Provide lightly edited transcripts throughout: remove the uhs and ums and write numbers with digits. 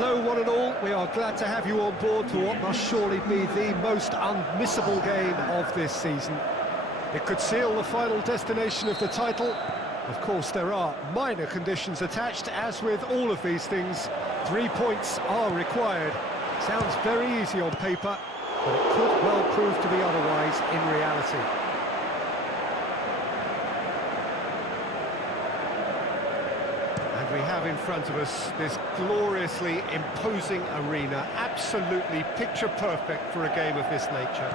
Hello one and all, we are glad to have you on board for what must surely be the most unmissable game of this season. It could seal the final destination of the title. Of course there are minor conditions attached, as with all of these things. 3 points are required. Sounds very easy on paper, but it could well prove to be otherwise in reality. We have in front of us this gloriously imposing arena, absolutely picture perfect for a game of this nature.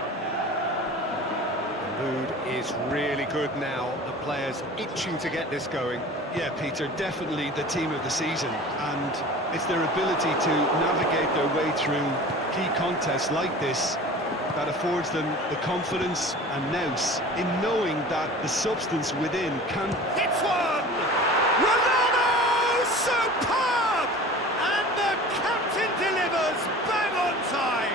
The mood is really good now, the players itching to get this going. Yeah, Peter, definitely the team of the season, and it's their ability to navigate their way through key contests like this that affords them the confidence and nous in knowing that the substance within can... Hits one! Ronaldo! Superb! And the captain delivers bang on time!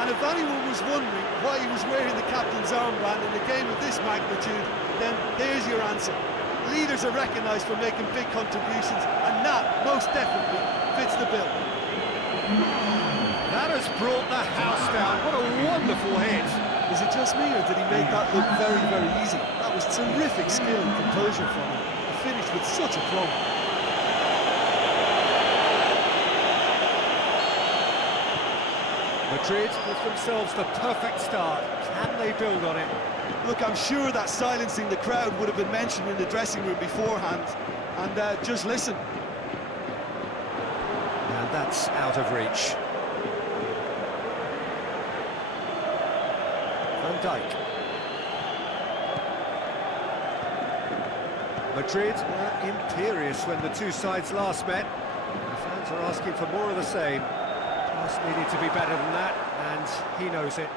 And if anyone was wondering why he was wearing the captain's armband in a game of this magnitude, then there's your answer. Leaders are recognised for making big contributions, and that most definitely fits the bill. That has brought the house down. What a wonderful hit! Is it just me, or did he make that look very, very easy? That was terrific skill and composure from him. He finished with such a pro. Madrid give themselves the perfect start. Can they build on it? Look, I'm sure that silencing the crowd would have been mentioned in the dressing room beforehand. And just listen. And that's out of reach. Van Dijk. Madrid were imperious when the two sides last met. The fans are asking for more of the same. Pass needed to be better than that, and he knows it.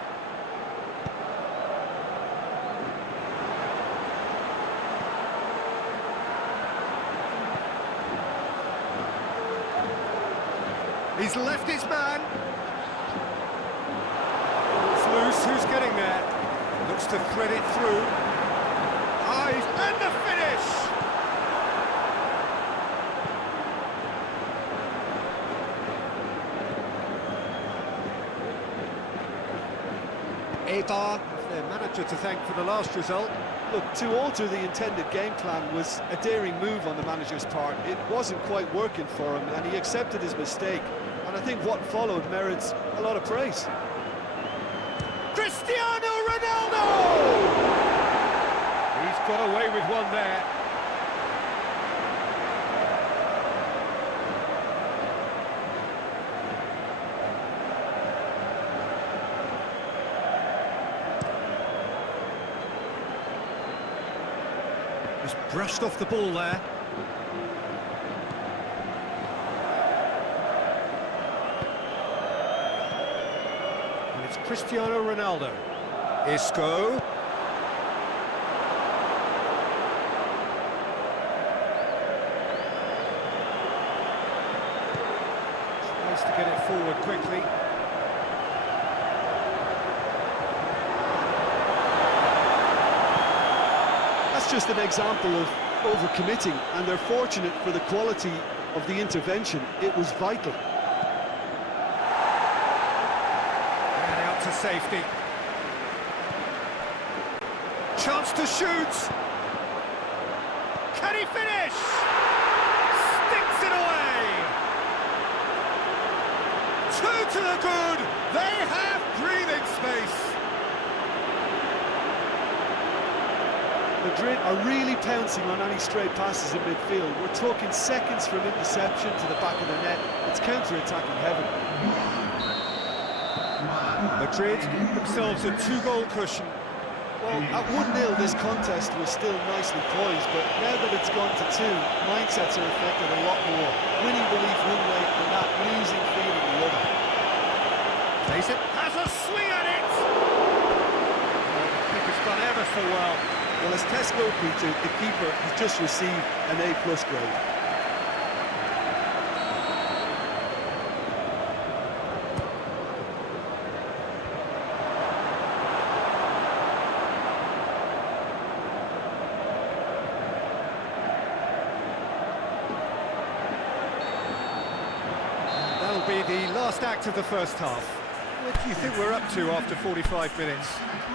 He's left his man. It's loose, who's getting there? Looks to thread it through. Eyes, and the finish! Eibar, their manager to thank for the last result. Look, to alter the intended game plan was a daring move on the manager's part. It wasn't quite working for him, and he accepted his mistake. And I think what followed merits a lot of praise. Cristiano Ronaldo! He's got away with one there. Just brushed off the ball there. And it's Cristiano Ronaldo. Isco. Tries to get it forward quickly. That's just an example of overcommitting, and they're fortunate for the quality of the intervention. It was vital. And out to safety. Chance to shoot. Can he finish? Sticks it away. Two to the good. They have breathing space. Madrid are really pouncing on any stray passes in midfield. We're talking seconds from interception to the back of the net. It's counter-attacking heaven. Madrid give themselves a two-goal cushion. Well, at 1-0 this contest was still nicely poised, but now that it's gone to 2, mindsets are affected a lot more. Winning belief one way and that losing feeling the other. Plays it, has a swing at it! I think it's done ever so well. Well, as tests go, Peter, the keeper has just received an A+ grade. That'll be be the last act of the first half. What do you think we're up to after 45 minutes?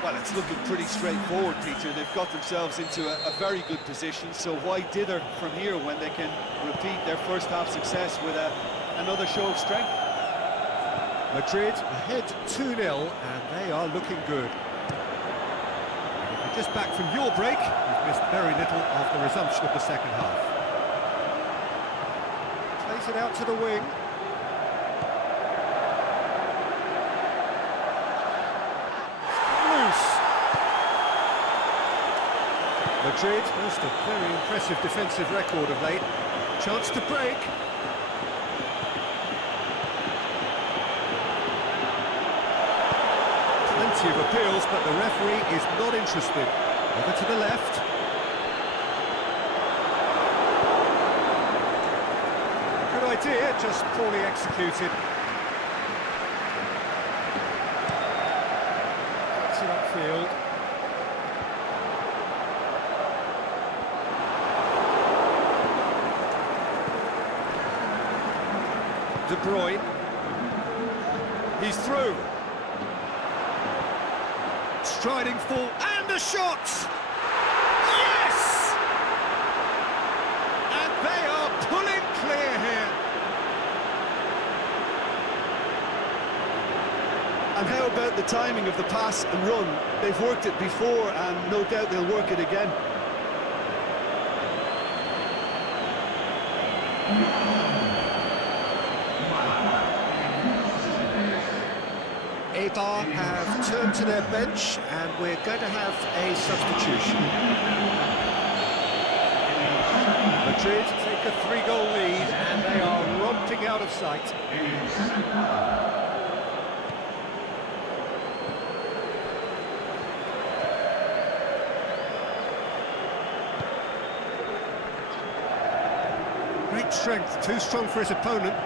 Well, it's looking pretty straightforward, Peter. They've got themselves into a very good position, so why dither from here when they can repeat their first half success with another show of strength? Madrid ahead 2-0, and they are looking good. If you're just back from your break, you've missed very little of the resumption of the second half. Plays it out to the wing. Madrid boast a very impressive defensive record of late. Chance to break. Plenty of appeals, but the referee is not interested. Over to the left. Good idea, just poorly executed. Cuts it upfield. De Bruyne, he's through, striding full, and the shot! Yes! And they are pulling clear here. And how about the timing of the pass and run? They've worked it before, and no doubt they'll work it again. Eibar have turned to their bench, and we're going to have a substitution. Madrid take a 3-goal lead, and they are romping out of sight. Great strength, too strong for his opponent.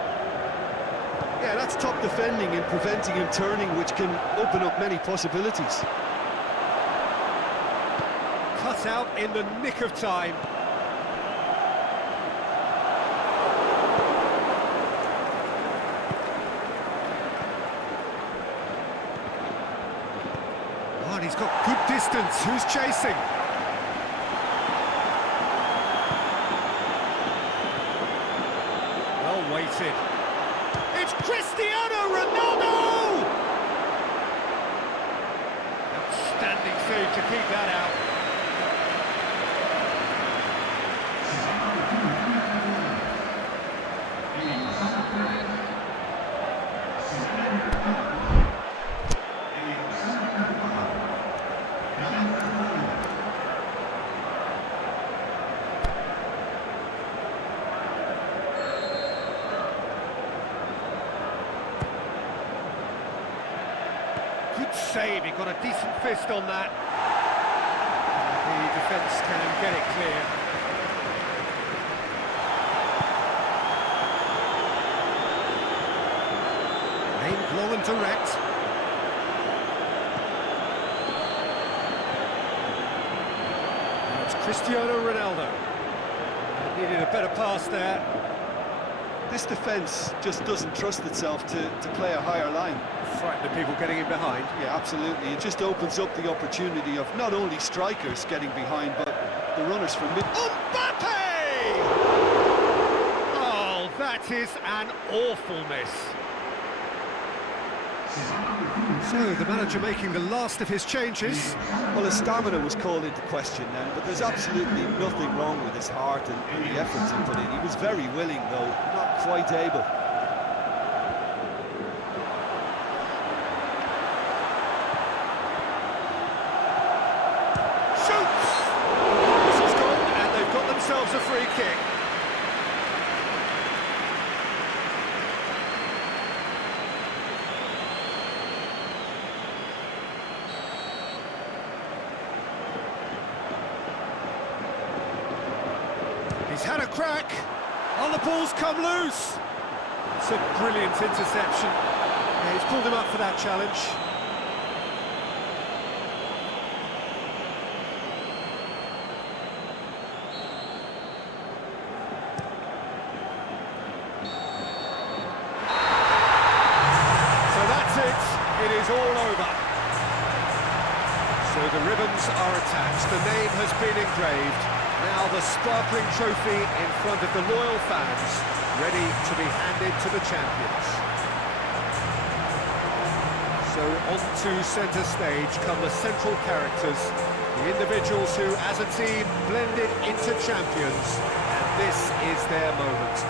Yeah, that's top defending and preventing him turning, which can open up many possibilities. Cut out in the nick of time. Oh, and he's got good distance. Who's chasing? Well weighted. It's Cristiano Ronaldo! Outstanding save to keep that out. Good save, he got a decent fist on that. The defence can get it clear. Aimed low and direct. Now it's Cristiano Ronaldo. Needed a better pass there. This defence just doesn't trust itself to play a higher line. Frighten the people getting in behind. Yeah, absolutely. It just opens up the opportunity of not only strikers getting behind, but the runners from mid... Mbappe! Oh, that is an awful miss. So, the manager making the last of his changes. Well, his stamina was called into question then, but there's absolutely nothing wrong with his heart and the efforts he put in. He was very willing, though, not quite able. Shoots! This is gone, and they've got themselves a free kick. He's had a crack. Oh, the ball's come loose. It's a brilliant interception. Yeah, he's pulled him up for that challenge. over. So the ribbons are attached, the name has been engraved. Now the sparkling trophy in front of the loyal fans, ready to be handed to the champions. So onto centre stage come the central characters, the individuals who, as a team, blended into champions, and this is their moment.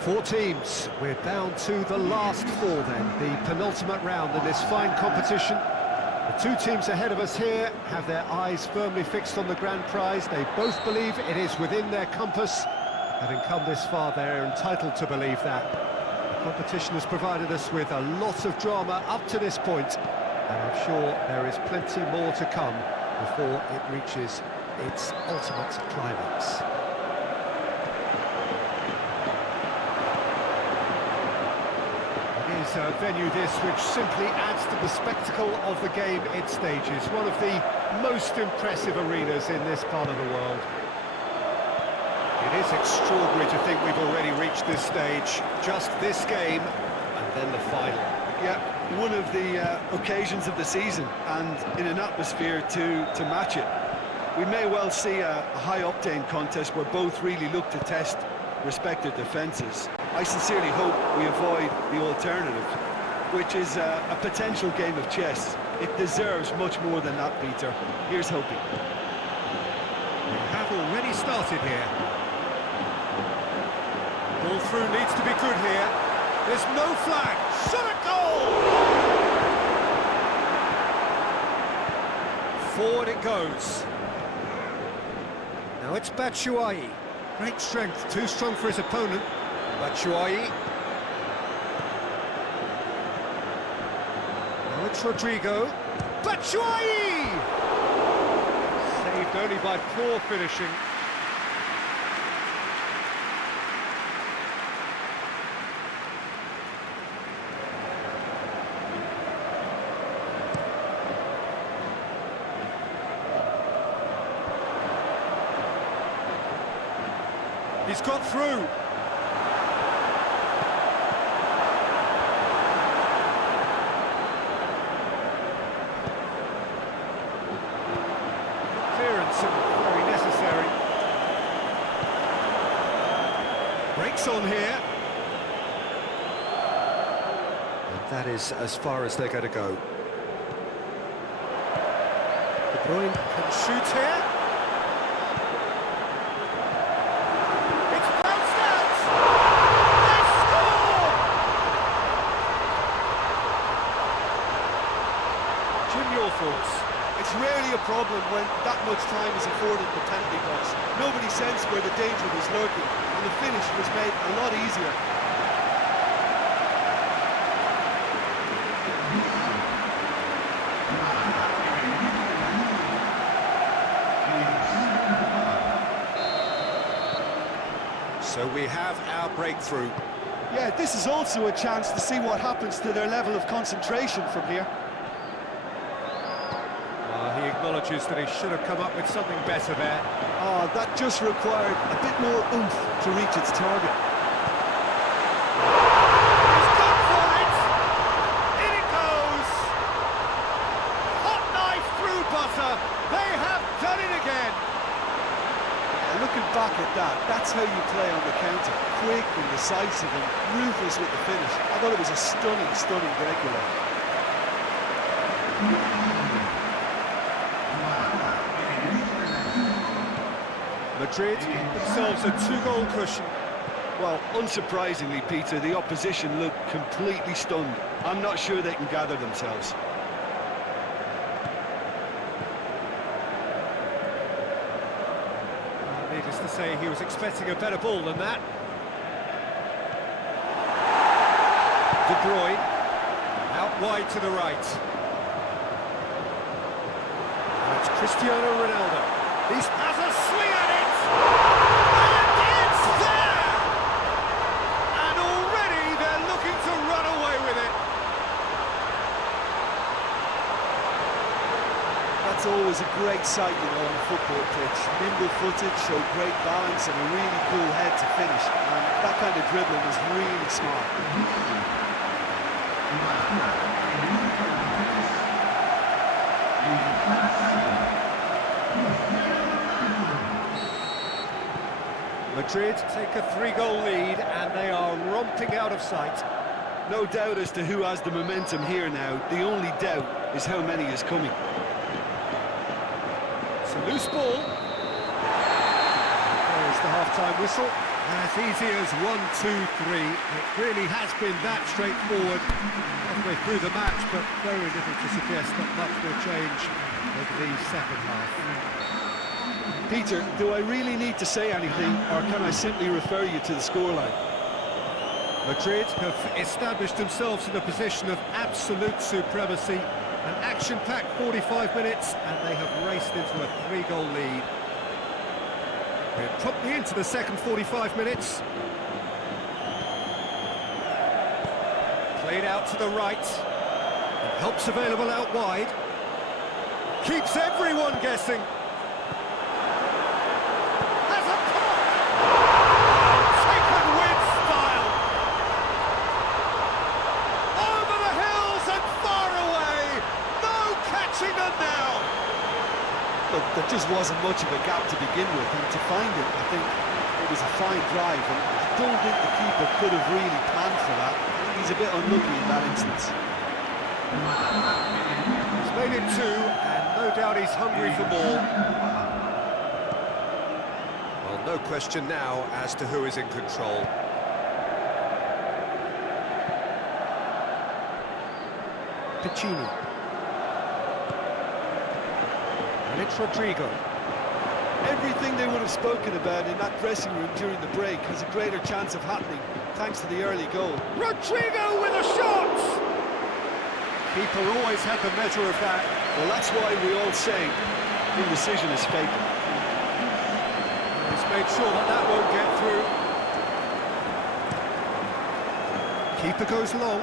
Four teams, we're down to the last four then, the penultimate round in this fine competition. The two teams ahead of us here have their eyes firmly fixed on the grand prize. They both believe it is within their compass. Having come this far, they're entitled to believe that. The competition has provided us with a lot of drama up to this point, and I'm sure there is plenty more to come before it reaches its ultimate climax. It is a venue this which simply adds to the spectacle of the game it stages. One of the most impressive arenas in this part of the world. It is extraordinary to think we've already reached this stage. Just this game, and then the final. Yeah, one of the occasions of the season, and in an atmosphere to match it. We may well see a high-octane contest where both really look to test respective defences. I sincerely hope we avoid the alternative, which is a potential game of chess. It deserves much more than that, Peter. Here's hoping. We have already started here. Ball through needs to be good here. There's no flag. Shot at goal! Forward it goes. Now it's Batshuayi. Great strength, too strong for his opponent. Batshuayi. Now it's Rodrigo. Batshuayi! Saved only by poor finishing. He's got through. Clearance, very necessary. Breaks on here. And that is as far as they're going to go. De Bruyne can shoot here. It's bounced out! They score! Jim, your thoughts? It's rarely a problem when that much time is afforded in the penalty box. Nobody sensed where the danger was lurking, and the finish was made a lot easier. So we have our breakthrough. Yeah, this is also a chance to see what happens to their level of concentration from here. He acknowledges that he should have come up with something better there. Oh, that just required a bit more oomph to reach its target. He's gone for it! In it goes! Hot knife through butter! They have done it again! Looking back at that, that's how you play on the counter. Quick and decisive and ruthless with the finish. I thought it was a stunning, stunning breakaway. Madrid themselves a two-goal cushion. Well, unsurprisingly, Peter, the opposition look completely stunned. I'm not sure they can gather themselves. Needless to say, he was expecting a better ball than that. De Bruyne, out wide to the right. And it's Cristiano Ronaldo. He has a swing at it! And it's there! And already they're looking to run away with it. That's always a great sight, you know, on a football pitch. Nimble-footed, show great balance and a really cool head to finish. And that kind of dribbling is really smart. Madrid take a 3-goal lead and they are romping out of sight. No doubt as to who has the momentum here now. The only doubt is how many is coming. It's a loose ball. There's the half-time whistle. As easy as 1, 2, 3. It really has been that straightforward halfway through the match, but very little to suggest that much will change over the second half. Peter, do I really need to say anything, or can I simply refer you to the scoreline? Madrid have established themselves in a position of absolute supremacy. An action-packed 45 minutes, and they have raced into a 3-goal lead. We're promptly into the second 45 minutes. Played out to the right. And help's available out wide. Keeps everyone guessing. Has a pop! Taken with style. Over the hills and far away. No catching them now. Look, there just wasn't much of a gap to begin with, and to find it, I think it was a fine drive, and I don't think the keeper could have really planned for that. I think he's a bit unlucky in that instance. He's made it 2, and no doubt he's hungry for more. Well, no question now as to who is in control. Piccini. And it's Rodrigo. Everything they would have spoken about in that dressing room during the break has a greater chance of happening thanks to the early goal. Rodrigo with a shot! Keeper always had the measure of that. Well, that's why we all say indecision is fatal. He's made sure that that won't get through. Keeper goes long.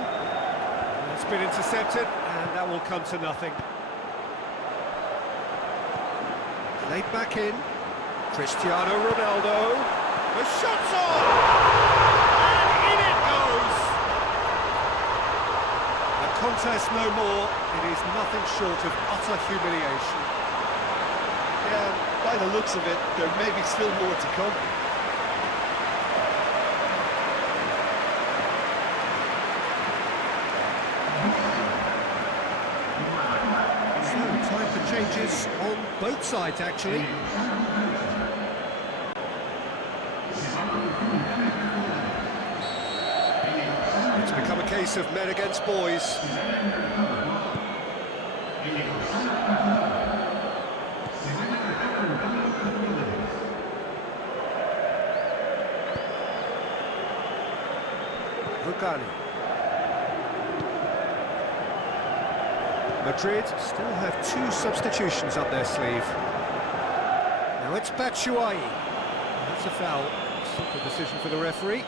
It's been intercepted, and that will come to nothing. Laid back in. Cristiano Ronaldo. The shot's on! And in it goes! A contest no more. It is nothing short of utter humiliation. Yeah, by the looks of it, there may be still more to come. changes on both sides, actually. It's become a case of men against boys. Rugani. Madrid still have 2 substitutions up their sleeve. Now it's Batshuayi. That's a foul. Simple decision for the referee.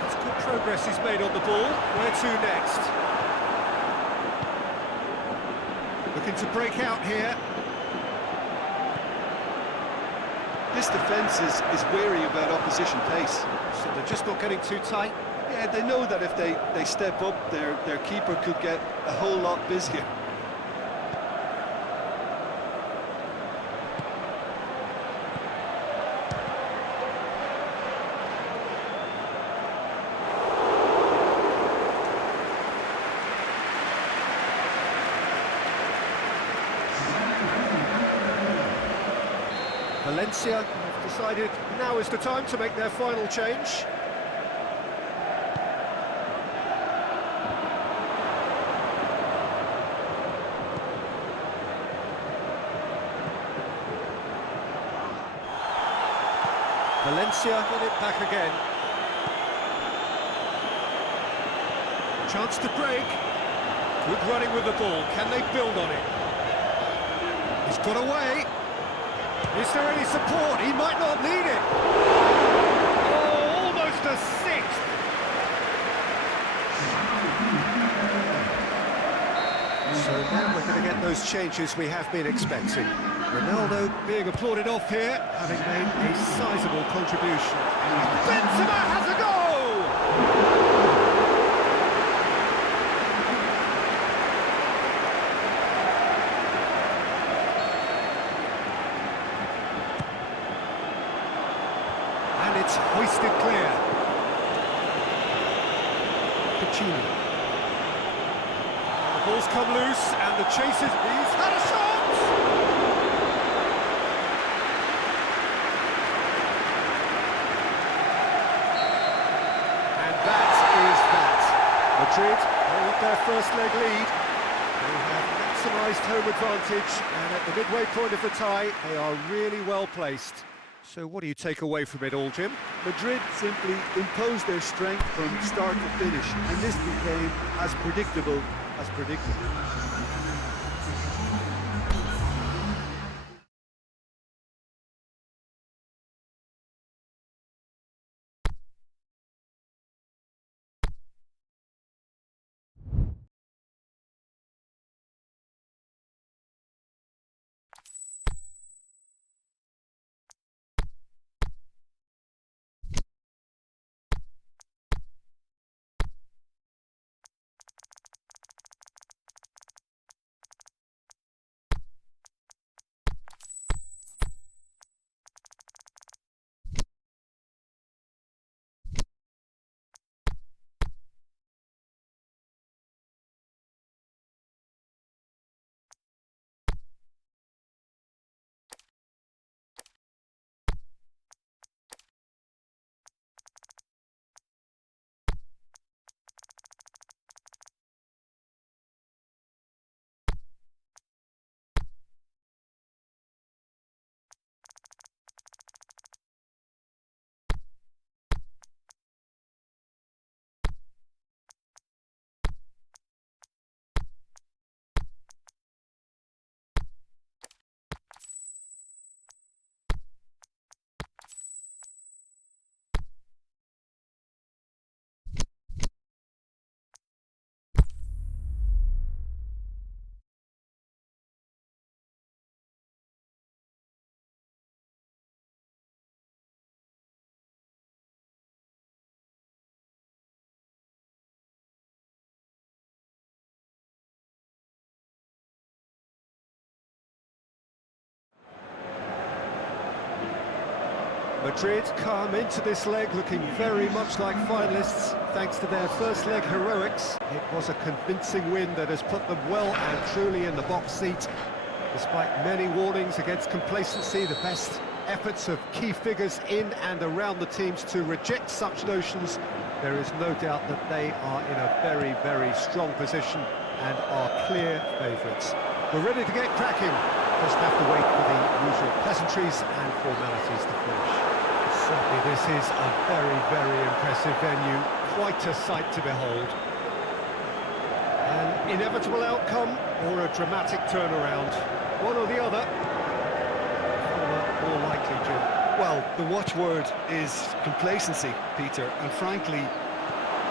That's good progress he's made on the ball. Where to next? Looking to break out here. This defence is wary about opposition pace. So they're just not getting too tight. Yeah, they know that if they step up, their keeper could get a whole lot busier. Valencia have decided now is the time to make their final change. Valencia get it back again. Chance to break. Good running with the ball. Can they build on it? He's got away. Is there any support? He might not need it. Oh, almost a 6th. So now we're going to get those changes we have been expecting. Ronaldo being applauded off here, having made a sizable contribution. Benzema has a goal! And it's hoisted clear. Piccini. The ball's come loose, and the chase is... He's had a shot! And that is that. Madrid hold their first leg lead. They have maximised home advantage, and at the midway point of the tie, they are really well placed. So what do you take away from it all, Jim? Madrid simply imposed their strength from start to finish, and this became as predictable as predictable. Madrid come into this leg looking very much like finalists, thanks to their first leg heroics. It was a convincing win that has put them well and truly in the box seat. Despite many warnings against complacency, the best efforts of key figures in and around the teams to reject such notions, there is no doubt that they are in a very, very strong position and are clear favourites. We're ready to get cracking. Just have to wait for the usual pleasantries and formalities to finish. Certainly this is a very, very impressive venue, quite a sight to behold. An inevitable outcome or a dramatic turnaround, one or the other. More likely, Jim. Well, the watchword is complacency, Peter, and frankly,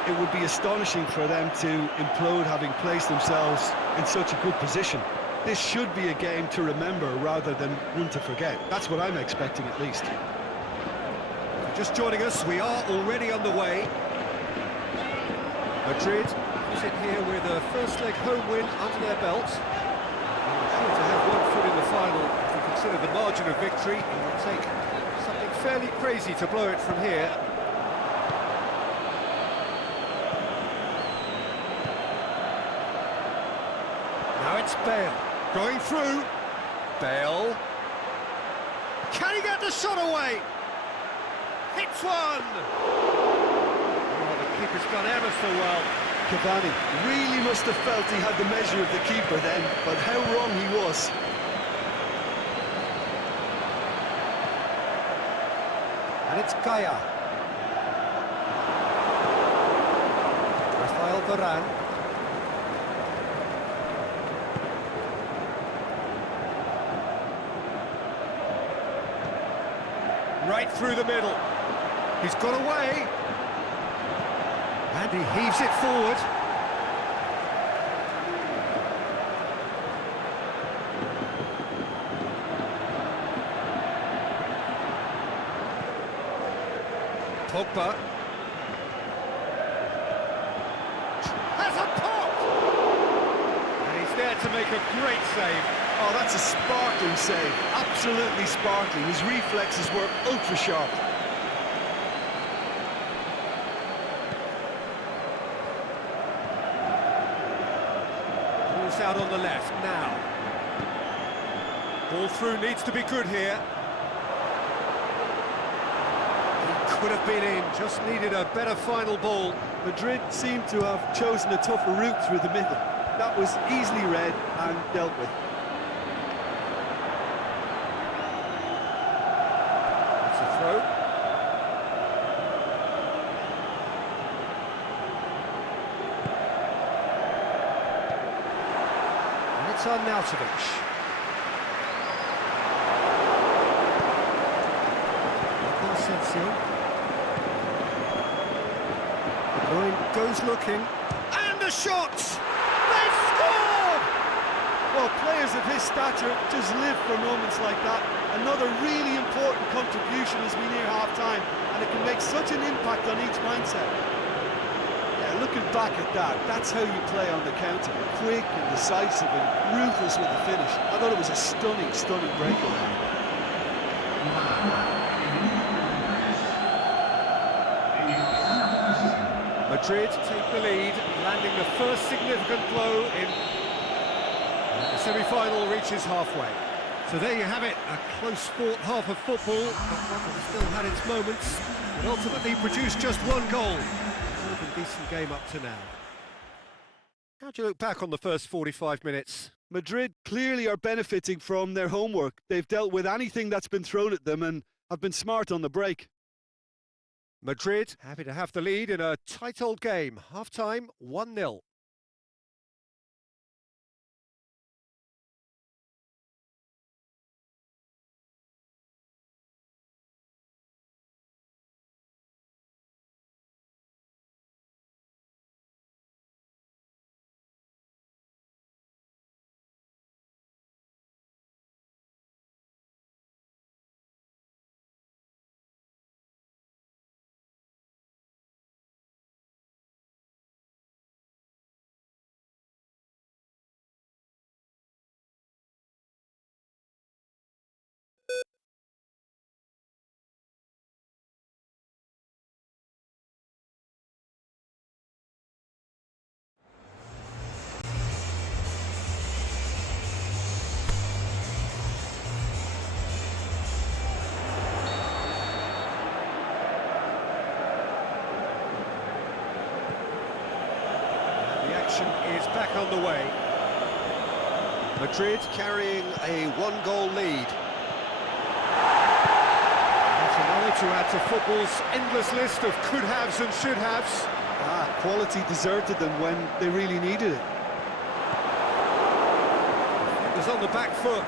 it would be astonishing for them to implode having placed themselves in such a good position. This should be a game to remember rather than one to forget. That's what I'm expecting, at least. Just joining us, we are already underway. Madrid sit here with a first-leg home win under their belt. Sure to have one foot in the final. If you consider the margin of victory, it will take something fairly crazy to blow it from here. Now it's Bale. Going through. Bale. Can he get the shot away? Hits one! Oh, the keeper's done ever so well. Cavani really must have felt he had the measure of the keeper then, but how wrong he was. And it's Kaya. Rafael Varane. Right through the middle. He's got away. And he heaves it forward. Pogba. Has a pop! And he's there to make a great save. Oh, that's a sparkling save. Absolutely sparkling. His reflexes were ultra sharp. Ball's out on the left now. Ball through needs to be good here. He could have been in, just needed a better final ball. Madrid seemed to have chosen a tougher route through the middle. That was easily read and dealt with. Throw. And it's Arnautovic. De Bruyne goes looking. And a shot! They've scored! Well, players of his stature just live for moments like that. Another really important contribution as we near half-time, and it can make such an impact on each mindset. Yeah, looking back at that, that's how you play on the counter. Quick and decisive and ruthless with the finish. I thought it was a stunning, stunning breakaway. Madrid take the lead, landing the first significant blow in the semi-final reaches halfway. So there you have it, a close-fought half of football, but one that still had its moments, but ultimately produced just one goal. More than decent game up to now. How do you look back on the first 45 minutes? Madrid clearly are benefiting from their homework. They've dealt with anything that's been thrown at them and have been smart on the break. Madrid happy to have the lead in a tight old game. Half-time, 1-0. action is back on the way. Madrid carrying a one-goal lead. That's another to add to football's endless list of could-haves and should-haves. Quality deserted them when they really needed it. It was on the back foot.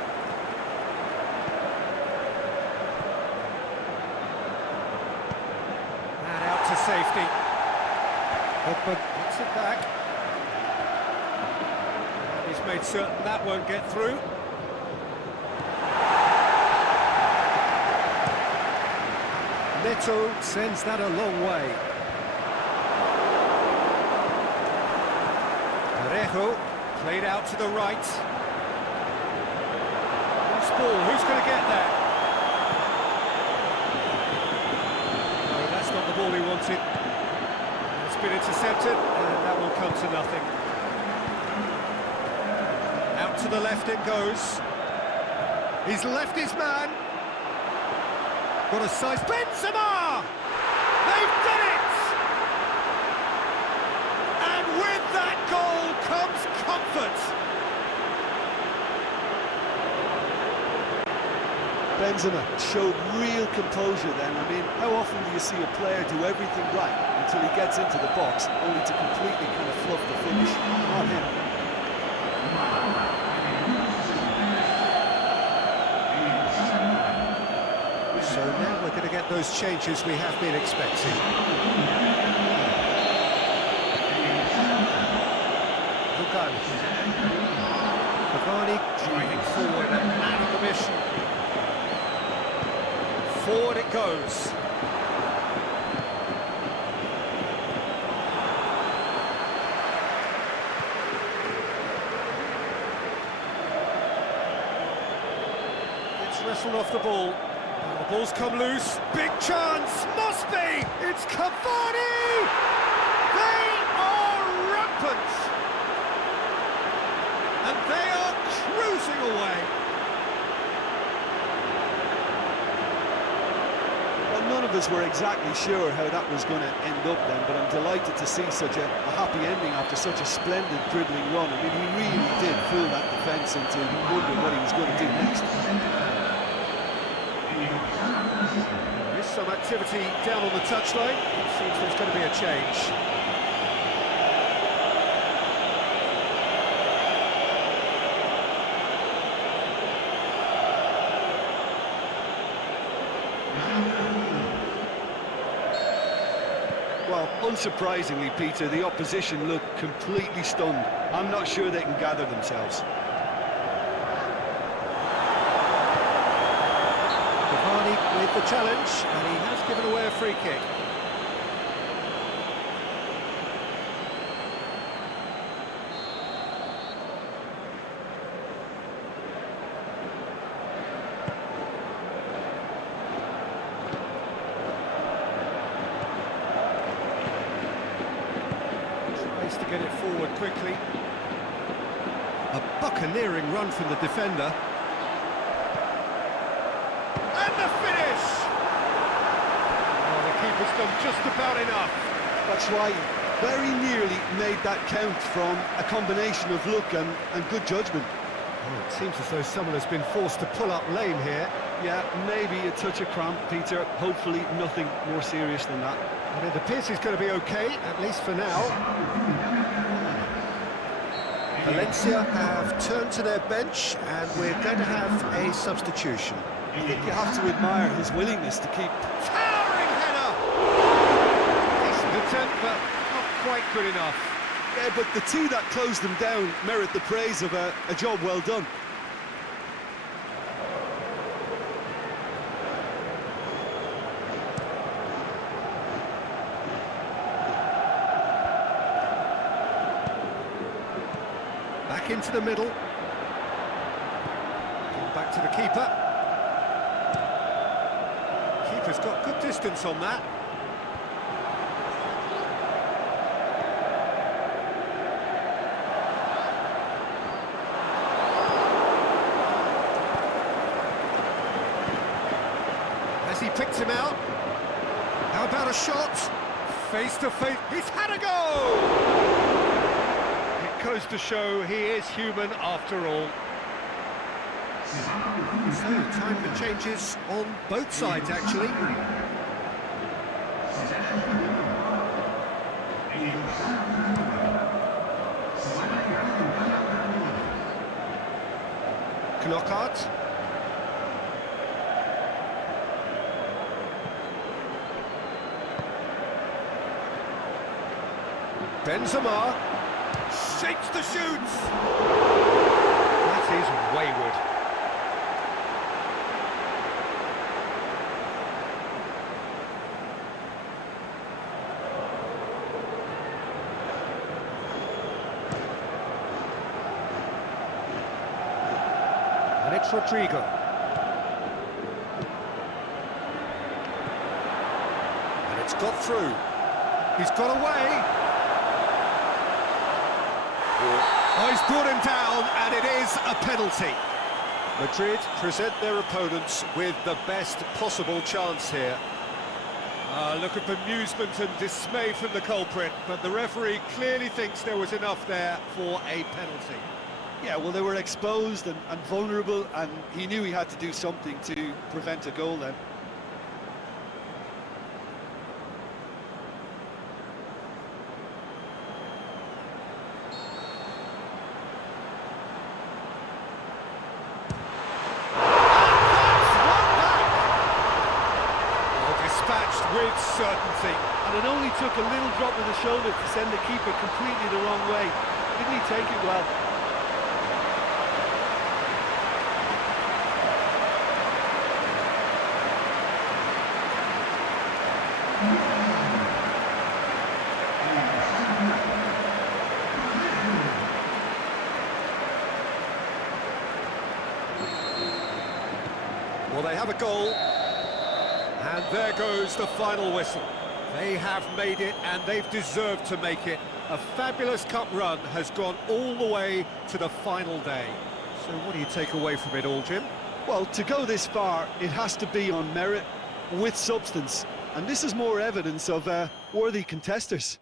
And out to safety. Pogba gets it back. And he's made certain that won't get through. Neto sends that a long way. Parejo played out to the right. Loose ball, who's going to get that? No, that's not the ball he wanted. It's been intercepted, and that will come to nothing. Out to the left it goes. He's left his man. Got a size. Benzema! They've done it! And with that goal comes comfort. Benzema showed real composure then. I mean, how often do you see a player do everything right until he gets into the box, only to completely kind of fluff the finish? Not him. So now we're going to get those changes we have been expecting. Lugano. Cavani driving forward, a man on the mission. Forward it goes. It's wrestled off the ball. The ball's come loose. Big chance. Must be. It's Cavani. They are rampant. And they are cruising away. Well, none of us were exactly sure how that was going to end up then, but I'm delighted to see such a happy ending after such a splendid dribbling run. I mean, he really did fool that defence into wondering what he was going to do next. There's some activity down on the touchline. It seems there's going to be a change. Well, unsurprisingly, Peter, the opposition look completely stunned. I'm not sure they can gather themselves. Cavani with the challenge, and he has given away a free kick. Tries to get it forward quickly. A buccaneering run from the defender. And the finish! Oh, the keeper's done just about enough. That's right, very nearly made that count from a combination of luck and good judgment. Oh, it seems as though someone has been forced to pull up lame here. Yeah, maybe a touch of cramp, Peter. Hopefully nothing more serious than that. And it appears he's going to be okay, at least for now. Valencia have turned to their bench, and we're going to have a substitution. I think you have to admire his willingness to keep... Towering header! Decent attempt, but not quite good enough. Yeah, but the two that closed them down merit the praise of a job well done. Back into the middle. Back to the keeper. Keeper's got good distance on that. Has he picked him out? How about a shot? Face to face. He's had a go! goes to show he is human after all. So, time for changes on both sides, actually. Knockout. Benzema shapes the shoots. That is wayward. And it's Rodrigo. And it's got through. He's got away. Oh, he's brought him down, and it is a penalty. Madrid present their opponents with the best possible chance here. Look at bemusement and dismay from the culprit, but the referee clearly thinks there was enough there for a penalty. Yeah, well, they were exposed and vulnerable, and he knew he had to do something to prevent a goal then. With certainty. And it only took a little drop of the shoulder to send the keeper completely the wrong way. Didn't he take it well? Well, they have a goal. And there goes the final whistle. They have made it, and they've deserved to make it. A fabulous cup run has gone all the way to the final day. So what do you take away from it all, Jim? Well, to go this far, it has to be on merit, with substance. And this is more evidence of worthy contesters.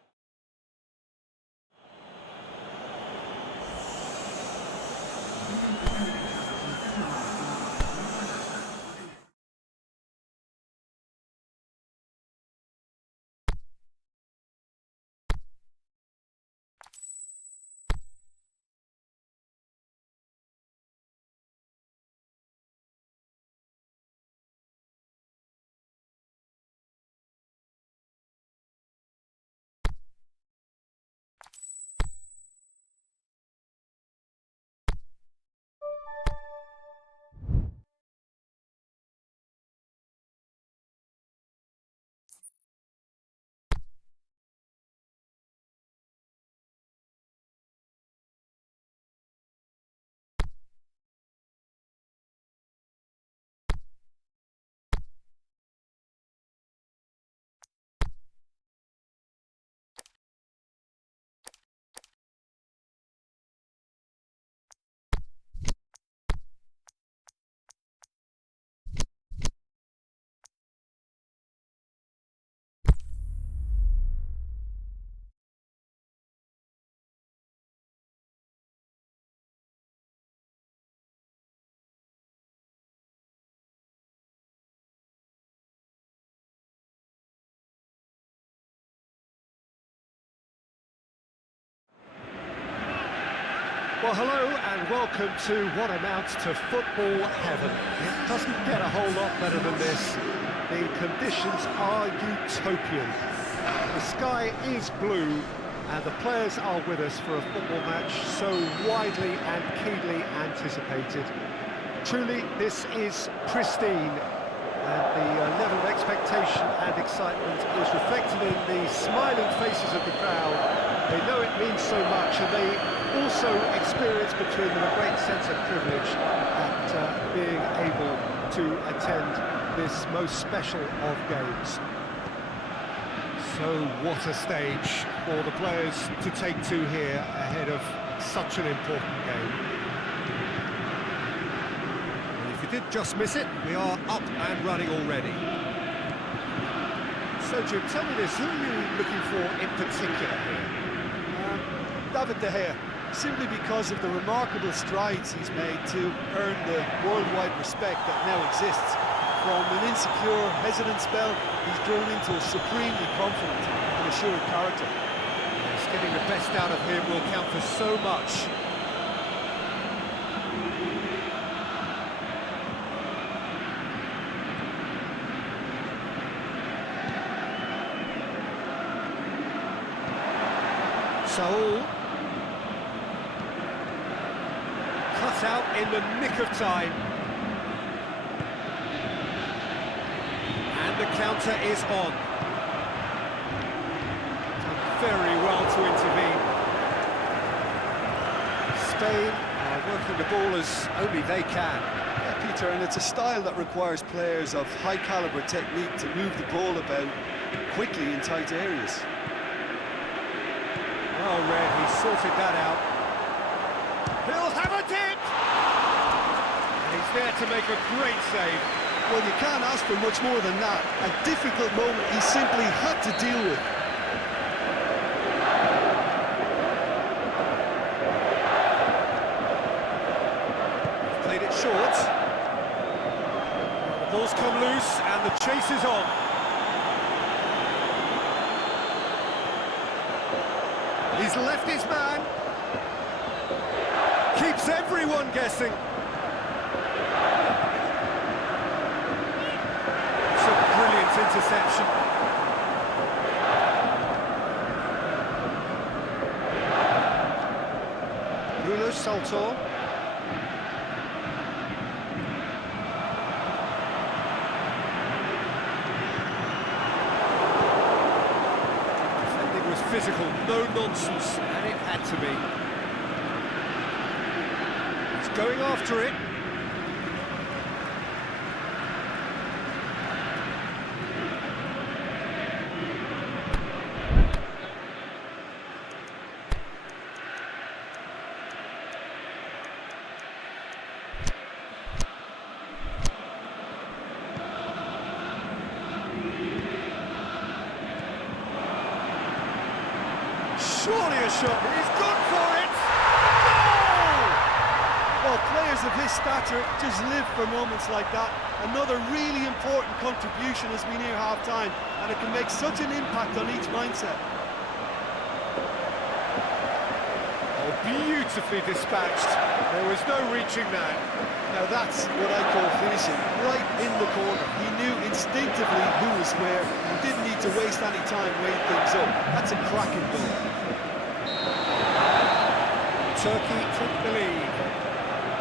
Well, hello and welcome to what amounts to football heaven. It doesn't get a whole lot better than this. The conditions are utopian. The sky is blue and the players are with us for a football match so widely and keenly anticipated. Truly, this is pristine, and the level of expectation and excitement is reflected in the smiling faces of the crowd. They know it means so much, and they also experience between them a great sense of privilege at being able to attend this most special of games. So what a stage for the players to take to here ahead of such an important game. And if you did just miss it, we are up and running already. So Jim, tell me this, who are you looking for in particular here? David De Gea. simply because of the remarkable strides he's made to earn the worldwide respect that now exists. From an insecure, hesitant spell, he's grown into a supremely confident and assured character. Yes, getting the best out of him will count for so much. Saul. Cut out in the nick of time. And the counter is on. Done very well to intervene. Spain are working the ball as only they can. Yeah, Peter, and it's a style that requires players of high-caliber technique to move the ball about quickly in tight areas. Oh, Red, he sorted that out. He'll have a hit! And he's there to make a great save. Well, you can't ask for much more than that. A difficult moment he simply had to deal with. Played it short. The ball's come loose and the chase is on. He's left his man. Keeps everyone guessing. It's a brilliant interception. Bruno Saltor. Defending was physical, no nonsense, and it had to be. He's going after it. Surely a shot, he's gone for it! Goal! Well, players of his stature just live for moments like that. Another really important contribution as we near half-time, and it can make such an impact on each mindset. Oh, beautifully dispatched. There was no reaching that. Now that's what I call finishing, right in the corner. He knew instinctively who was where and didn't need to waste any time weighing things up. That's a cracking goal. Turkey took the lead.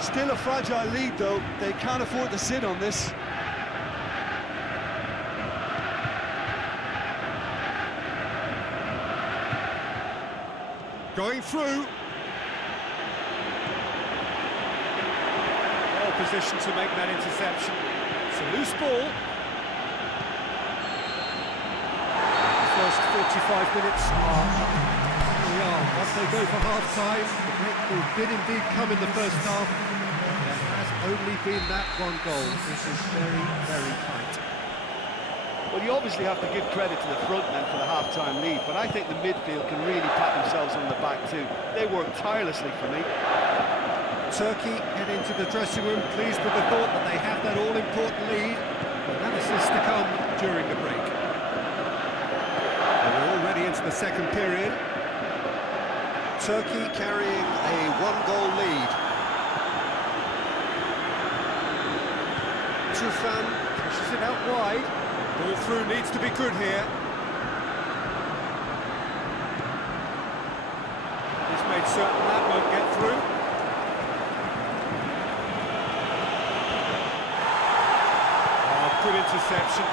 Still a fragile lead though, they can't afford to sit on this. Going through. Well positioned to make that interception. It's a loose ball. The first 45 minutes are... We are. Once they go for half-time, the breakthrough did indeed come in the first half. There has only been that one goal. This is very, very tight. Well, you obviously have to give credit to the front men for the half-time lead, but I think the midfield can really pat themselves on the back too. They work tirelessly for me. Turkey head into the dressing room, pleased with the thought that they have that all-important lead. Analysis to come during the break. And we're already into the second period. Turkey carrying a one-goal lead. Tufan pushes it out wide. Ball through needs to be good here. He's made certain that won't get through. Oh, good interception.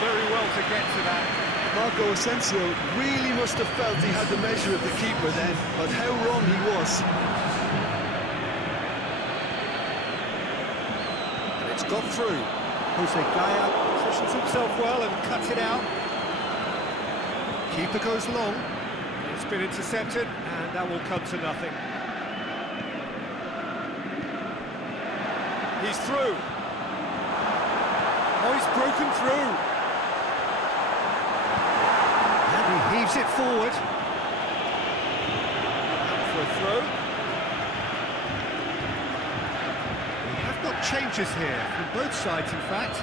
Very well to get to that. Marco Asensio really must have felt he had the measure of the keeper then, but how wrong he was. And it's got through. Jose Gaya positions himself well and cuts it out. Keeper goes long. It's been intercepted, and that will come to nothing. He's through. Oh, he's broken through. And he heaves it forward. Out for a throw. We have got changes here, from both sides, in fact.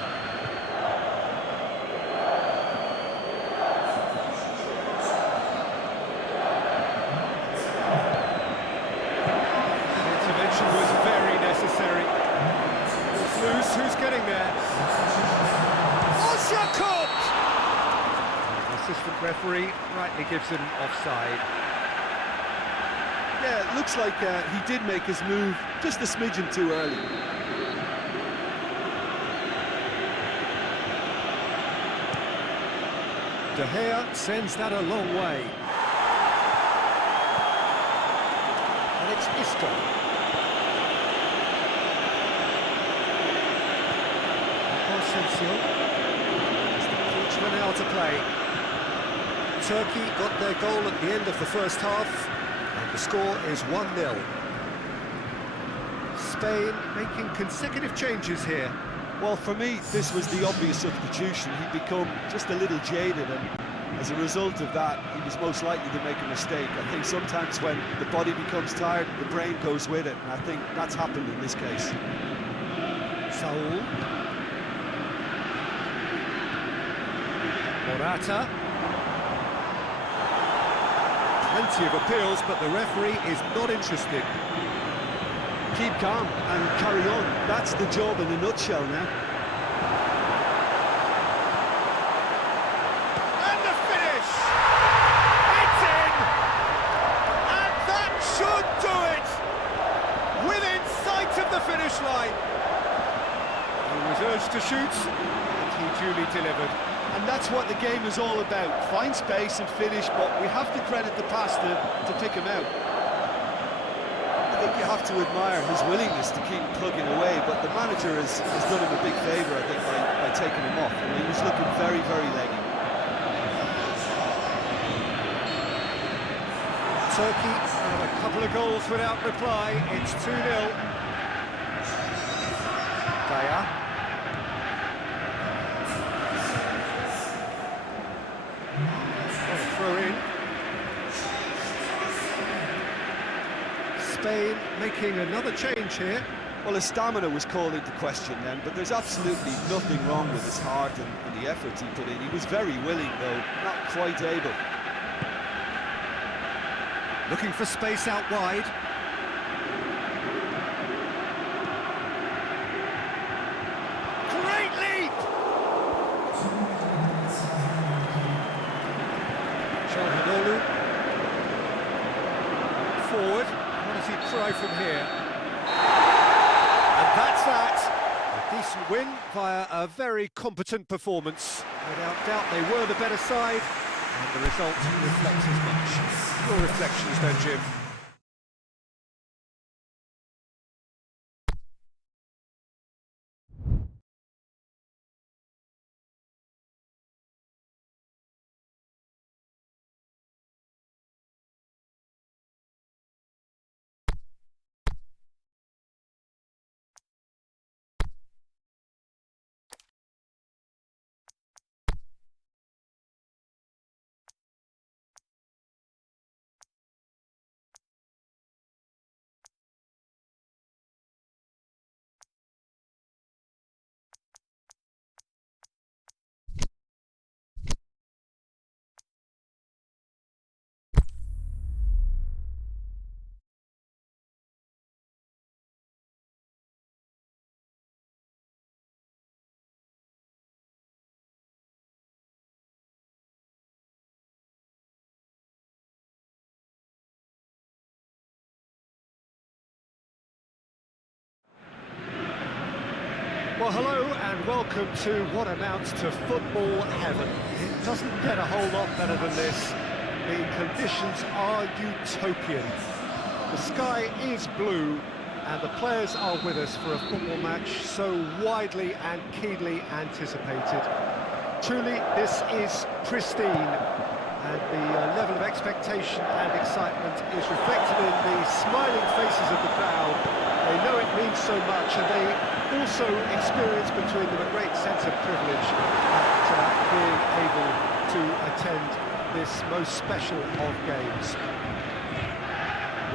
An intervention was very necessary. It's loose, who's getting there? The assistant referee rightly gives him offside. Yeah, it looks like he did make his move just a smidgen too early. De Gea sends that a long way. And it's Isco. Asensio. It's the Portugal now to play. Turkey got their goal at the end of the first half, and the score is 1-0. Spain making consecutive changes here. Well, for me, this was the obvious substitution. He'd become just a little jaded, and as a result of that, he was most likely to make a mistake. I think sometimes when the body becomes tired, the brain goes with it, and I think that's happened in this case. Saul. Morata. Plenty of appeals, but the referee is not interested. Keep calm and carry on. That's the job in a nutshell now. And the finish! It's in! And that should do it! Within sight of the finish line. He was urged to shoot, and he duly delivered. And that's what the game is all about. Find space and finish, but we have to credit the passer to pick him out. I think you have to admire his willingness to keep plugging away, but the manager has done him a big favour, I think, by taking him off. I mean, he was looking very, very leggy. Turkey have a couple of goals without reply. It's 2-0. Daya. Throw in. Spain making another change here. Well, his stamina was called into question then, but there's absolutely nothing wrong with his heart and the efforts he put in. He was very willing, though, not quite able. Looking for space out wide. Great leap! Çalhanoğlu. Forward. What does he try from here? And that's that. A decent win via a very competent performance. Without doubt, they were the better side, and the result reflects as much. Your reflections then, Jim? Well, hello and welcome to what amounts to football heaven. It doesn't get a whole lot better than this. The conditions are utopian. The sky is blue and the players are with us for a football match so widely and keenly anticipated. Truly, this is pristine, and the level of expectation and excitement is reflected in the smiling faces of the crowd. They know it means so much, and they also experience between them a great sense of privilege at being able to attend this most special of games.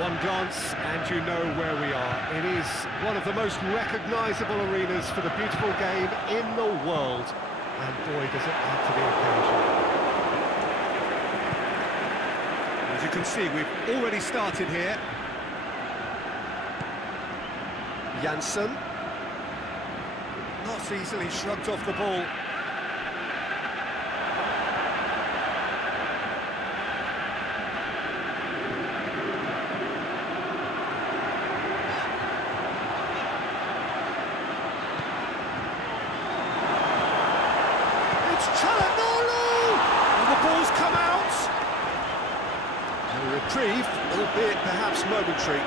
One glance and you know where we are. It is one of the most recognisable arenas for the beautiful game in the world, and boy does it add to the occasion. As you can see, we've already started here. Janssen, not easily shrugged off the ball. It's Çalhanoğlu! And the ball's come out! And a reprieve, albeit perhaps momentary.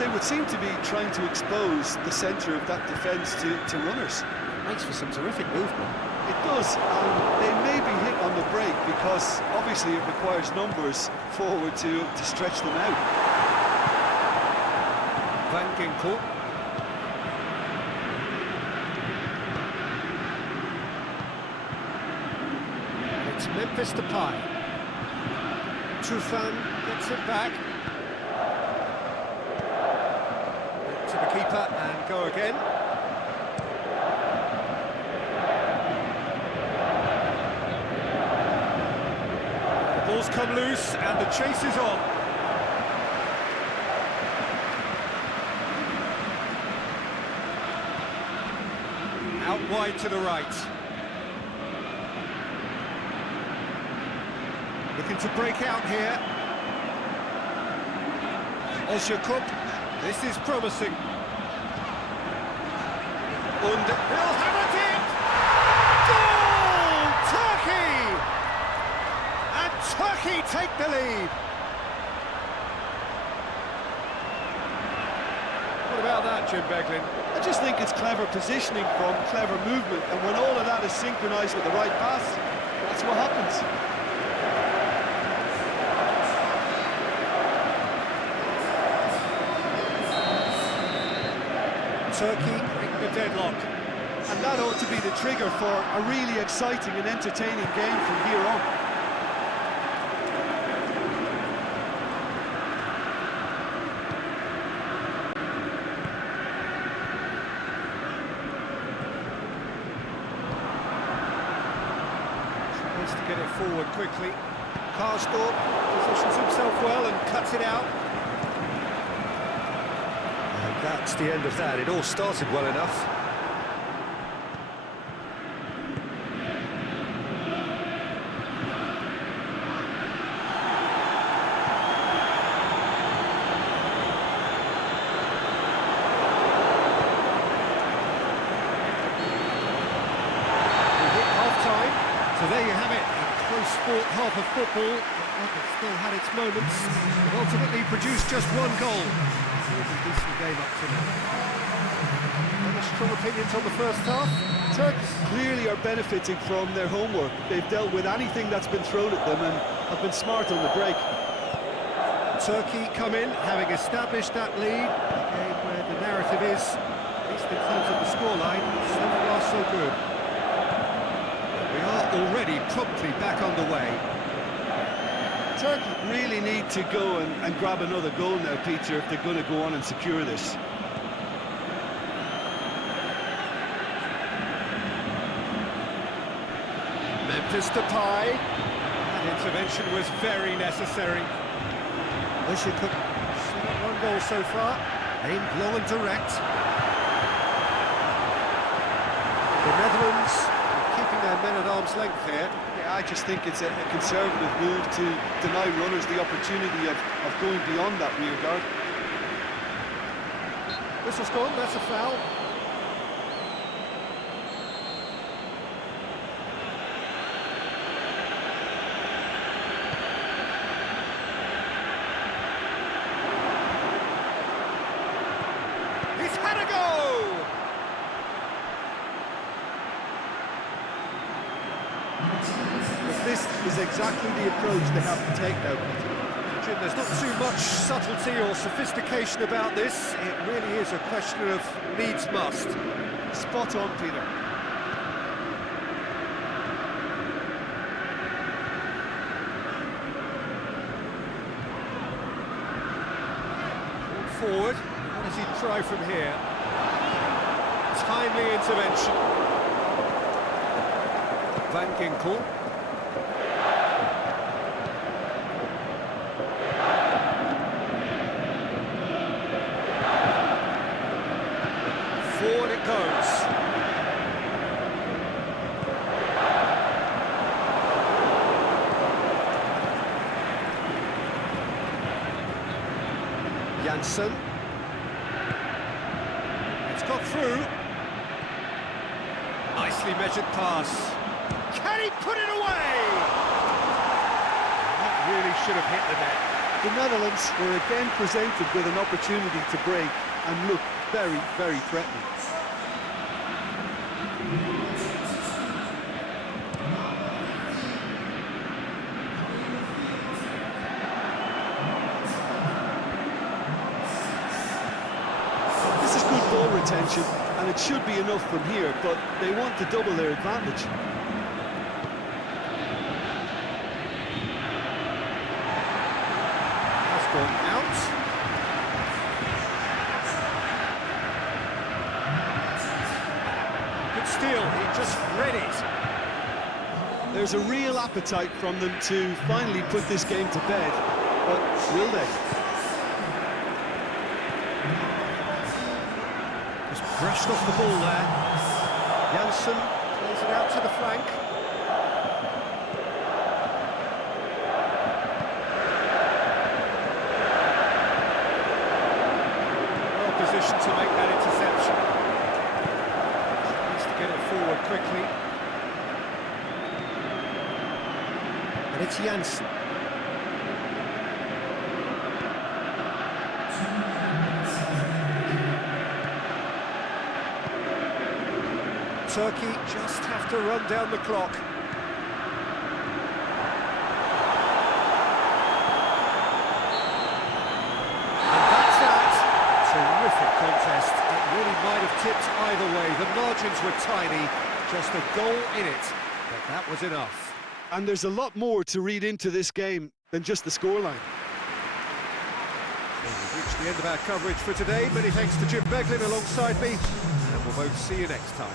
They would seem to be trying to expose the centre of that defence to runners. Makes for some terrific movement. It does, and they may be hit on the break because obviously it requires numbers forward to stretch them out. Van Ginkel. And it's Memphis Depay. Tufan gets it back. To the keeper and go again. The ball's come loose and the chase is on. Out wide to the right. Looking to break out here. Osjakub. This is promising. And he'll have it in! Goal! Turkey! And Turkey take the lead. What about that, Jim Beglin? I just think it's clever positioning from clever movement, and when all of that is synchronised with the right pass, that's what happens. Turkey breaking the deadlock. And that ought to be the trigger for a really exciting and entertaining game from here on. Tries to get it forward quickly. Karsdorp positions himself well and cuts it out. That's the end of that. It all started well enough. We hit half-time, so there you have it. A close-fought half of football, but it still had its moments. It ultimately produced just one goal. Decent game up to now. Any strong opinions on the first half? Turks clearly are benefiting from their homework. They've dealt with anything that's been thrown at them and have been smart on the break. Turkey come in, having established that lead. A game where the narrative is, at least in terms of the scoreline, so far so good. We are already promptly back underway. Turkey really need to go and grab another goal now, Peter, if they're going to go on and secure this. Memphis Depay. That intervention was very necessary. Osjakub, one goal so far. Aimed low and direct. The Netherlands are keeping their men at arm's length here. I just think it's a conservative move to deny runners the opportunity of going beyond that rear guard. Whistle's gone, that's a foul. He's had a go! But this is exactly the approach they have to take now, Peter. Jim, there's not too much subtlety or sophistication about this. It really is a question of needs must. Spot on, Peter. Forward, what does he try from here? Timely intervention. Van Ginkel. Forward it goes. Janssen. It's got through. Nicely measured pass. Can he put it away? That really should have hit the net. The Netherlands were again presented with an opportunity to break and look very, very threatening. This is good ball retention, and it should be enough from here, but they want to double their advantage. Has gone out. Good steal, he just read it. There's a real appetite from them to finally put this game to bed, but will they? Just brushed off the ball there. Janssen plays it out to the flank. Well positioned to make that interception. Needs to get it forward quickly. And it's Janssen. Turkey just have to run down the clock. And that's that. Terrific contest. It really might have tipped either way. The margins were tiny, just a goal in it, but that was enough. And there's a lot more to read into this game than just the scoreline. We've reached the end of our coverage for today. Many thanks to Jim Beglin alongside me, and we'll both see you next time.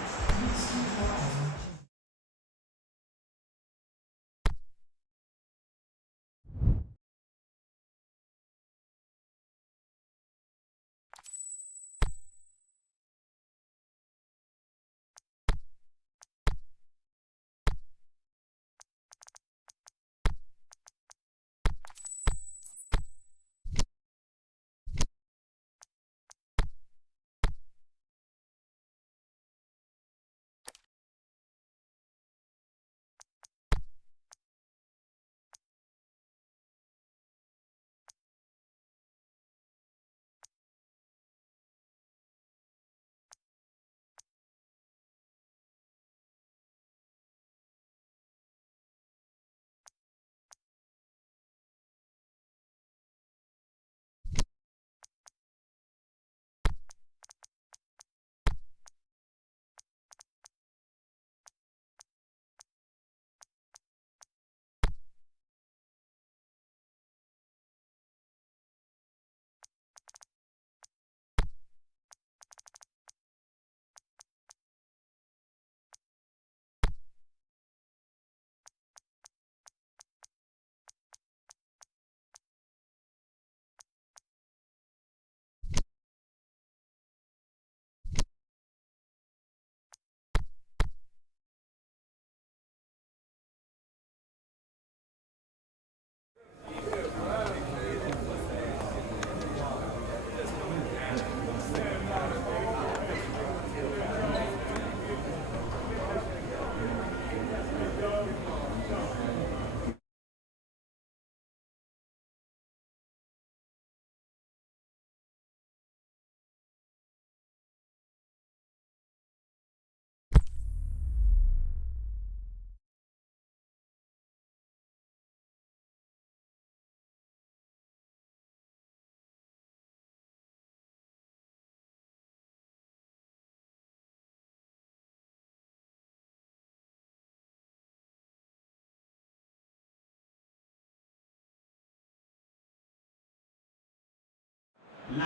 So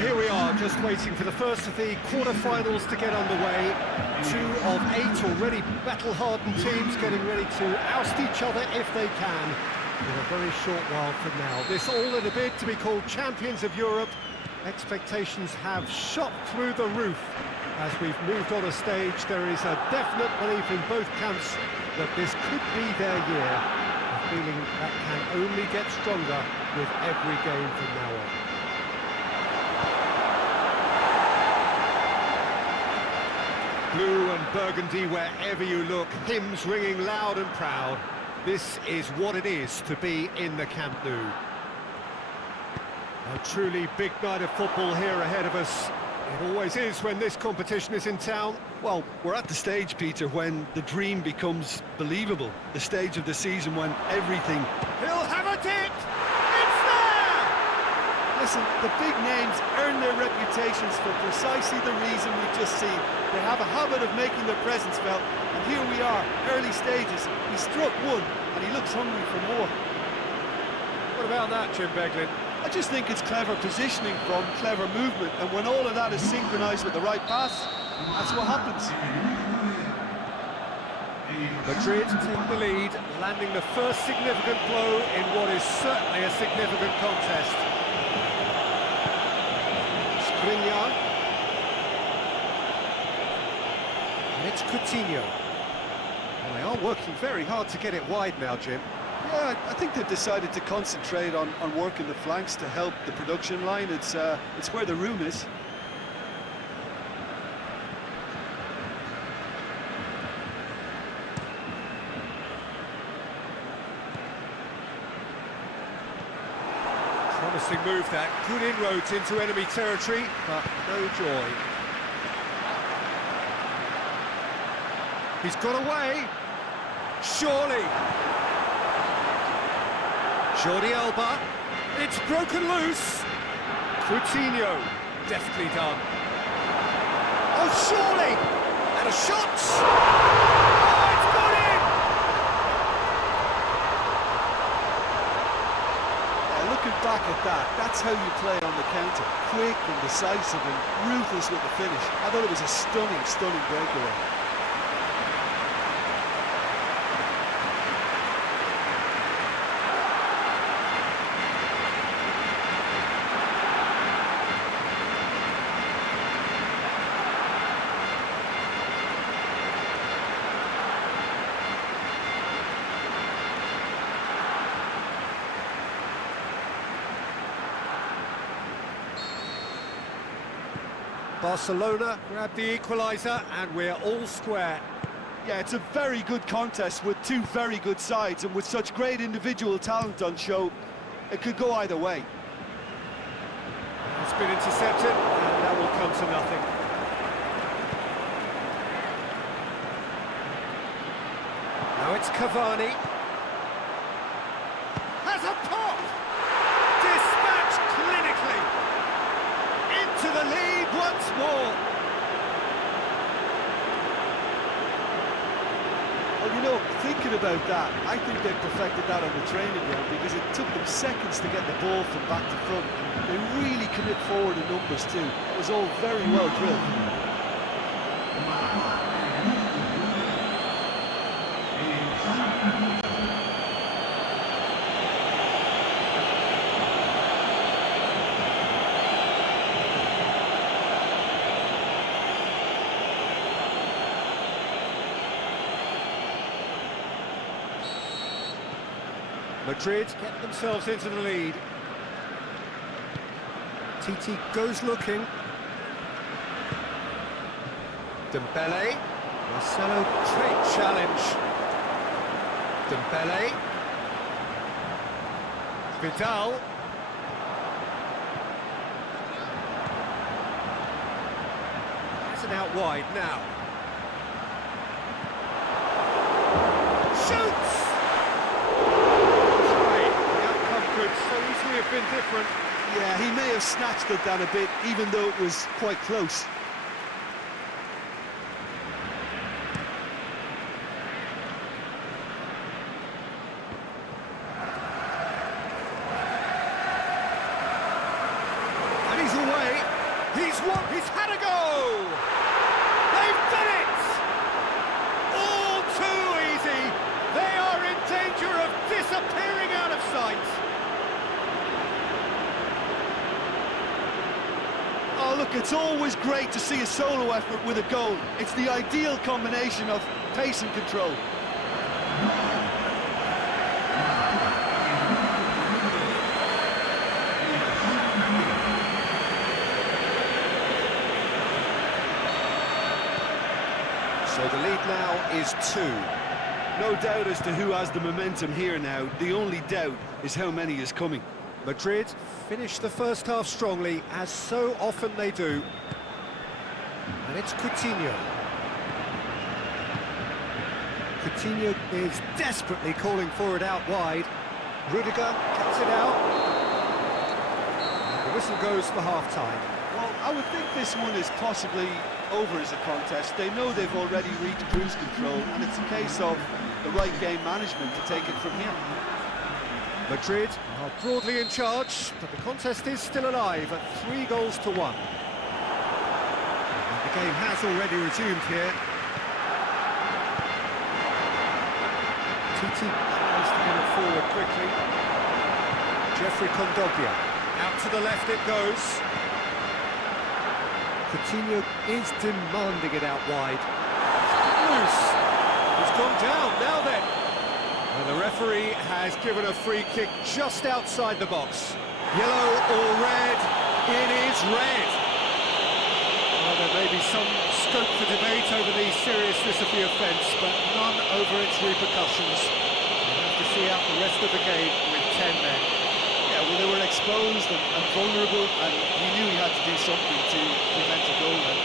here we are, just waiting for the first of the quarter-finals to get underway. 2 of 8 already battle-hardened teams getting ready to oust each other if they can in a very short while from now. This all in a bid to be called Champions of Europe. Expectations have shot through the roof. As we've moved on a stage, there is a definite belief in both camps that this could be their year. A feeling that can only get stronger with every game from now on. Blue and burgundy wherever you look, hymns ringing loud and proud. This is what it is to be in the Camp Nou. A truly big night of football here ahead of us. It always is when this competition is in town. Well, we're at the stage, Peter, when the dream becomes believable. The stage of the season when everything... He'll have it! It's there! Listen, the big names earn their reputations for precisely the reason we've just seen. They have a habit of making their presence felt, and here we are, early stages. He struck one, and he looks hungry for more. What about that, Jim Beglin? I just think it's clever positioning from clever movement, and when all of that is synchronised with the right pass, that's what happens. Madrid take the lead, landing the first significant blow in what is certainly a significant contest. Skriniar. And it's Coutinho. Well, they are working very hard to get it wide now, Jim. Yeah, I think they've decided to concentrate on working the flanks to help the production line. It's where the room is. Promising move that, good inroads into enemy territory, but no joy. He's got away, surely. Jordi Alba, it's broken loose. Coutinho, deftly done. Oh, surely! And a shot! Oh, it's got in! Yeah, looking back at that, that's how you play on the counter. Quick and decisive and ruthless with the finish. I thought it was a stunning, stunning breakaway. Barcelona grab the equaliser and we're all square. Yeah, it's a very good contest with two very good sides, and with such great individual talent on show, it could go either way. It's been intercepted and that will come to nothing. Now it's Cavani. Has a pop! Dispatched clinically! Into the lead once more! Well, you know, thinking about that, I think they perfected that on the training ground, because it took them seconds to get the ball from back to front. They really commit forward in numbers too. It was all very well drilled. Madrid get themselves into the lead. TT goes looking. Dembele. Marcelo, great challenge. Dembele. Vidal. Has it out wide now. Shoots! Could so easily have been different. Yeah, he may have snatched it down a bit, even though it was quite close. He's had a go! They've done it! All too easy! They are in danger of disappearing out of sight! Oh, look, it's always great to see a solo effort with a goal. It's the ideal combination of pace and control. So the lead now is 2. No doubt as to who has the momentum here now. The only doubt is how many is coming. Madrid finished the first half strongly, as so often they do. And it's Coutinho. Coutinho is desperately calling for it out wide. Rudiger cuts it out. And the whistle goes for half-time. Well, I would think this one is possibly over as a contest. They know they've already reached cruise control, and it's a case of the right game management to take it from here. Madrid are broadly in charge, but the contest is still alive at 3-1. And the game has already resumed here. Titi tries to get it forward quickly. Jeffrey Kondogbia, out to the left it goes. Coutinho is demanding it out wide. Loose. He's gone down, now then. And the referee has given a free kick just outside the box. Yellow or red, it is red. Well, there may be some scope for debate over the seriousness of the offence, but none over its repercussions. We'll have to see out the rest of the game with 10 men. Yeah, well, they were exposed and vulnerable, and he knew he had to do something to prevent a goal then.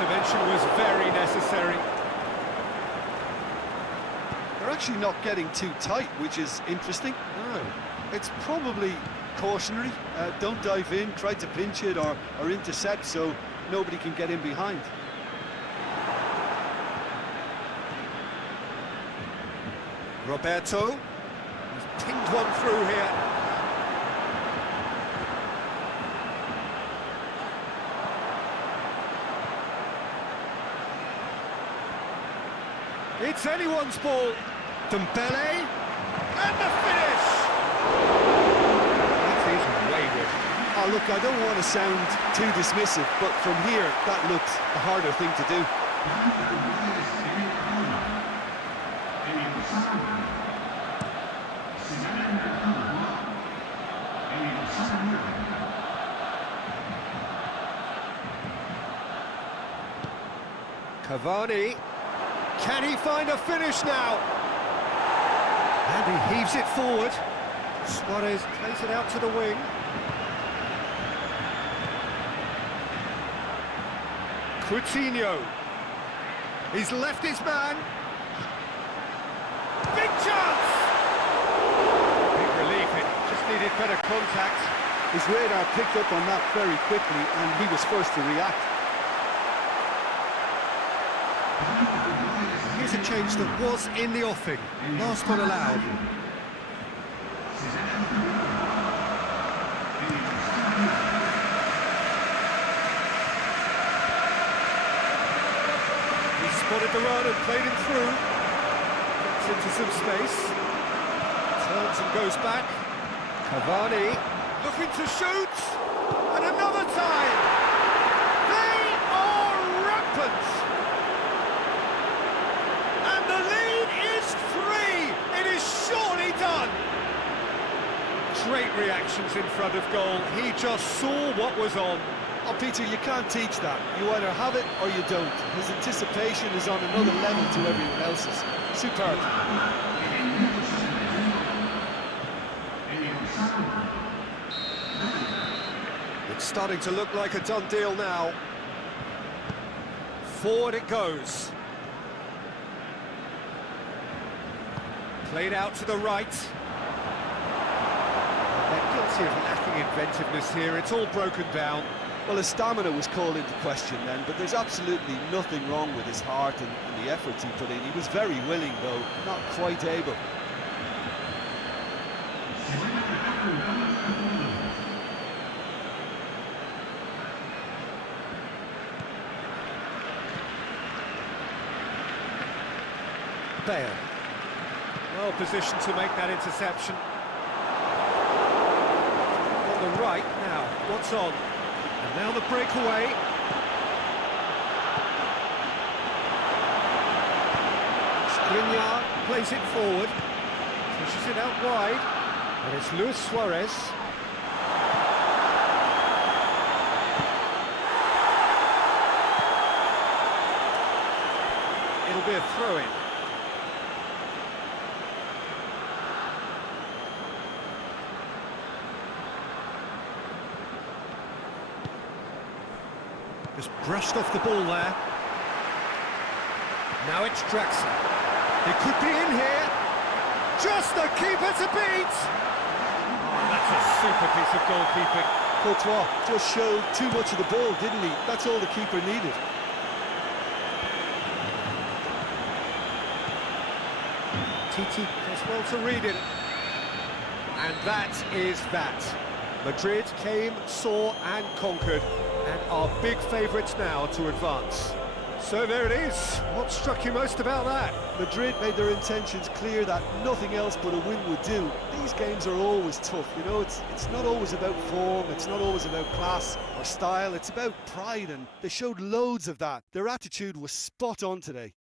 Intervention was very necessary. They're actually not getting too tight, which is interesting. No. It's probably cautionary. Don't dive in, try to pinch it or intercept so nobody can get in behind. Roberto has pinged one through here. It's anyone's ball. Dembele, and the finish! That is wayward. Oh, look, I don't want to sound too dismissive, but from here, that looked a harder thing to do. Cavani. Can he find a finish now? And he heaves it forward. Suarez plays it out to the wing. Coutinho. He's left his man. Big chance! Big relief, it just needed better contact. His radar picked up on that very quickly, and he was first to react. Here's a change that was in the offing. Last one allowed. He spotted the run and played him through. Gets into some space. Turns and goes back. Cavani looking to shoot. And another time. They are rampant. And the lead is 3. It is surely done. Great reactions in front of goal. He just saw what was on. Oh, Peter, you can't teach that. You either have it or you don't. His anticipation is on another level to everyone else's. Superb. It's starting to look like a done deal now. Forward it goes. Played out to the right. They're guilty of lacking inventiveness here. It's all broken down. Well, his stamina was called into question then, but there's absolutely nothing wrong with his heart and the efforts he put in. He was very willing, though, not quite able. Bale. Well positioned to make that interception. On the right now, what's on? And now the breakaway. Skriniar plays it forward, pushes it out wide, and it's Luis Suarez. It'll be a throw-in. Just brushed off the ball there. Now it's Draxler. It could be in here. Just the keeper to beat! Oh, that's a super piece of goalkeeping. Courtois just showed too much of the ball, didn't he? That's all the keeper needed. Titi does well to read it. And that is that. Madrid came, saw and conquered, and are big favourites now to advance. So there it is. What struck you most about that? Madrid made their intentions clear that nothing else but a win would do. These games are always tough, you know, it's not always about form, it's not always about class or style, it's about pride, and they showed loads of that. Their attitude was spot on today.